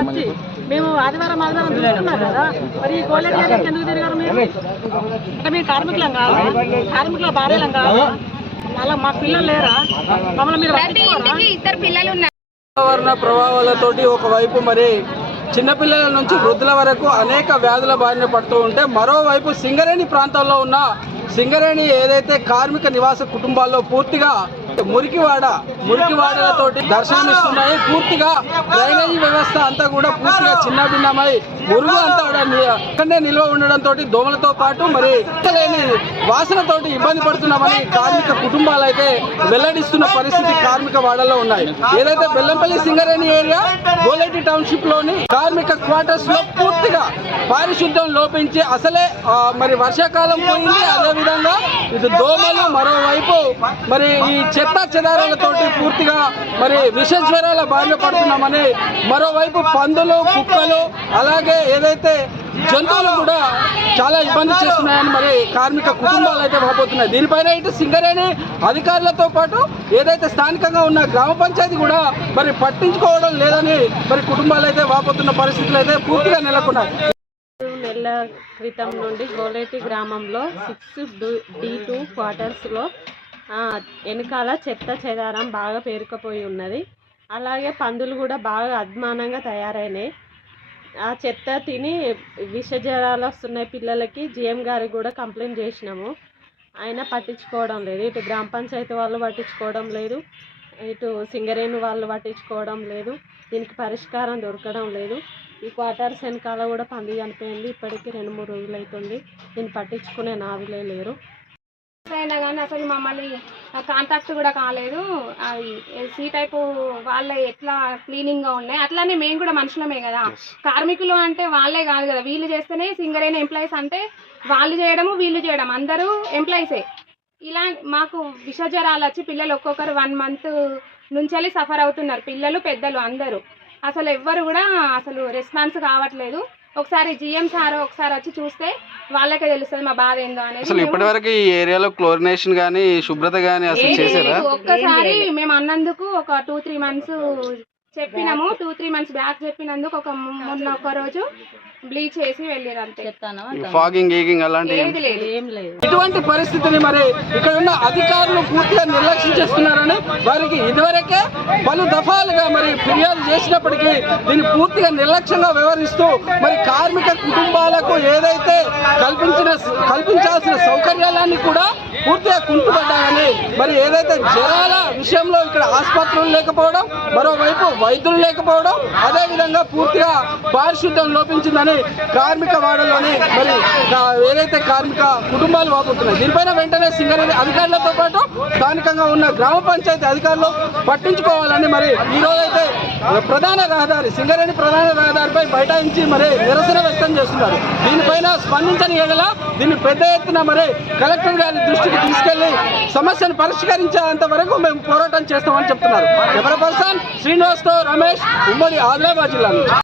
వచ్చి మేము ఆదివారం ఆదివారం తిరుగుతున్నారు కదా. మరి ఈ ఎందుకు తిరిగారు మీరు? అంటే మీ కార్మికులం కాదు? కార్మికుల భార్యలం కాదు? అలా మా పిల్లలు లేరా? మమ్మల్ని మీరు ఇద్దరు పిల్లలు ఉన్నారు. వాతావరణ ప్రభావాలతోటి ఒకవైపు మరి చిన్నపిల్లల నుంచి వృద్ధుల వరకు అనేక వ్యాధుల బారిన పడుతూ ఉంటే మరోవైపు సింగరేణి ప్రాంతంలో ఉన్న సింగరేణి ఏదైతే కార్మిక నివాస కుటుంబాల్లో పూర్తిగా మురికివాడ మురికివాడలతోటి దర్శనమిస్తున్నాయి. పూర్తిగా డ్రైనేజీ వ్యవస్థ అంతా కూడా పూర్తిగా చిన్న భిన్నమై మురుగు అంతా కూడా అక్కడనే నిల్వ ఉండడంతో దోమలతో పాటు మరి లేని వాసనతోటి ఇబ్బంది పడుతున్నామని కార్మిక కుటుంబాలు అయితే వెల్లడిస్తున్న పరిస్థితి కార్మిక వాడల్లో ఉన్నాయి. ఏదైతే బెల్లంపల్లి సింగరేణి ఏరియా గోలేటి టౌన్షిప్లోని కార్మిక క్వార్టర్స్లో పూర్తిగా పారిశుద్ధ్యం లోపించి అసలే మరి వర్షాకాలం పోయింది. అదే విధంగా ఇది దోమలు మరోవైపు మరి ఈ చెత్త చెదారాలతోటి పూర్తిగా మరి విషజ్వరాల బారిన పడుతున్నామని మరోవైపు పందులు కుక్కలు అలాగే ఏదైతే జంతువులు కూడా చాలా ఇబ్బంది చేస్తున్నాయని మరి కార్మిక కుటుంబాలు అయితే వాపోతున్నాయి. దీనిపైన ఇటు సింగరేణి అధికారులతో పాటు ఏదైతే స్థానికంగా ఉన్న గ్రామ పంచాయతీ కూడా మరి పట్టించుకోవడం లేదని మరి కుటుంబాలు అయితే వాపోతున్న పరిస్థితులు అయితే పూర్తిగా నెలకొన్నాయి. నెల క్రితం నుండి గోలేటి గ్రామంలో సిక్స్ డి టూ క్వార్టర్స్లో వెనకాల చెత్త చెదారం బాగా పేరుకుపోయి ఉన్నది. అలాగే పందులు కూడా బాగా అద్మానంగా తయారైనాయి. ఆ చెత్త తిని విషజ్వరాలు వస్తున్నాయి పిల్లలకి. జిఎం గారికి కూడా కంప్లైంట్ చేసినాము. ఆయన పట్టించుకోవడం లేదు. ఇటు గ్రామ పంచాయతీ వాళ్ళు పట్టించుకోవడం లేదు. ఇటు సింగరేణి వాళ్ళు పట్టించుకోవడం లేదు. దీనికి పరిష్కారం దొరకడం లేదు. ఈ క్వార్టర్స్ వెనకాల కూడా పంది చనిపోయింది. ఇప్పటికీ రెండు మూడు రోజులు అవుతుంది దీన్ని పట్టించుకునే నాదులే లేరు. అయినా కానీ అసలు మమ్మల్ని కాంటాక్ట్ కూడా కాలేదు. అవి సి టైపు వాళ్ళ ఎట్లా క్లీనింగ్గా ఉన్నాయి. అట్లానే మేము కూడా మనుషులమే కదా. కార్మికులు అంటే వాళ్ళే కాదు కదా. వీళ్ళు చేస్తేనే సింగరైన ఎంప్లాయీస్ అంటే వాళ్ళు చేయడము వీళ్ళు చేయడం. అందరూ ఎంప్లాయీసే ఇలా మాకు విష జ్వరాలు వచ్చి పిల్లలు ఒక్కొక్కరు వన్ మంత్ నుంచి సఫర్ అవుతున్నారు. పిల్లలు పెద్దలు అందరూ. అసలు ఎవ్వరు కూడా అసలు రెస్పాన్స్ కావట్లేదు. ఒకసారి జిఎం సార్ ఒకసారి వచ్చి చూస్తే వాళ్ళకే తెలుస్తుంది మా బాధ ఏందో అనేది. అసలు మేము- ఇప్పటివరకు ఈ ఏరియాలో క్లోరినేషన్ కానీ శుభ్రత కానీ అసలు చేశారా? ఒక్కసారి మేము అన్నందుకు ఒక టూ త్రీ మంత్స్ చెప్పినాము. టూ త్రీ మంత్స్ బ్యాక్ చెప్పినందుకు ఒక మొన్న ఒక రోజు బ్లీచ్ చేసి వెళ్ళారు అంతే. ఫాగింగ్ గీగింగ్ ఏది లేదు. ఏం లేదు. ఇటువంటి పరిస్థితిని మరి ఇక్కడ ఉన్న అధికారులు పూర్తిగా నిర్లక్ష్యం చేస్తున్నారని వారికి ఇదివరకే పలు దఫాలుగా మరి ఫిర్యాదు చేసినప్పటికీ దీన్ని పూర్తిగా నిర్లక్ష్యంగా వ్యవహరిస్తూ మరి కార్మిక కుటుంబాలకు ఏదైతే కల్పించిన కల్పించాల్సిన సౌకర్యాలన్నీ కూడా పూర్తిగా కుంటుపడ్డాయని మరి ఏదైతే జ్వరాల విషయంలో ఇక్కడ ఆసుపత్రులు లేకపోవడం మరోవైపు వైద్యులు లేకపోవడం అదే విధంగా పూర్తిగా పారిశుద్ధ్యం లోపించిందని కార్మిక వాడలోని మరి ఏదైతే కార్మిక కుటుంబాలు వాపోతున్నాయి దీనిపైన వెంటనే సింగరేణి అధికారులతో పాటు స్థానికంగా ఉన్న గ్రామ పంచాయతీ అధికారులు పట్టించుకోవాలని మరి ఈ ప్రధాన రహదారి సింగరేణి ప్రధాన రహదారిపై బైఠాయించి మరి నిరసన వ్యక్తం చేస్తున్నారు. దీనిపైన స్పందించని ఎడల దీన్ని పెద్ద ఎత్తున మరి కలెక్టర్ గారి దృష్టికి తీసుకెళ్ళి సమస్యను పరిష్కరించేంత వరకు మేము పోరాటం చేస్తామని చెప్తున్నారు. ఎవరి పర్సన్ శ్రీనివాస్తో రమేష్ ఉమ్మడి ఆదిలాబాద్ జిల్లా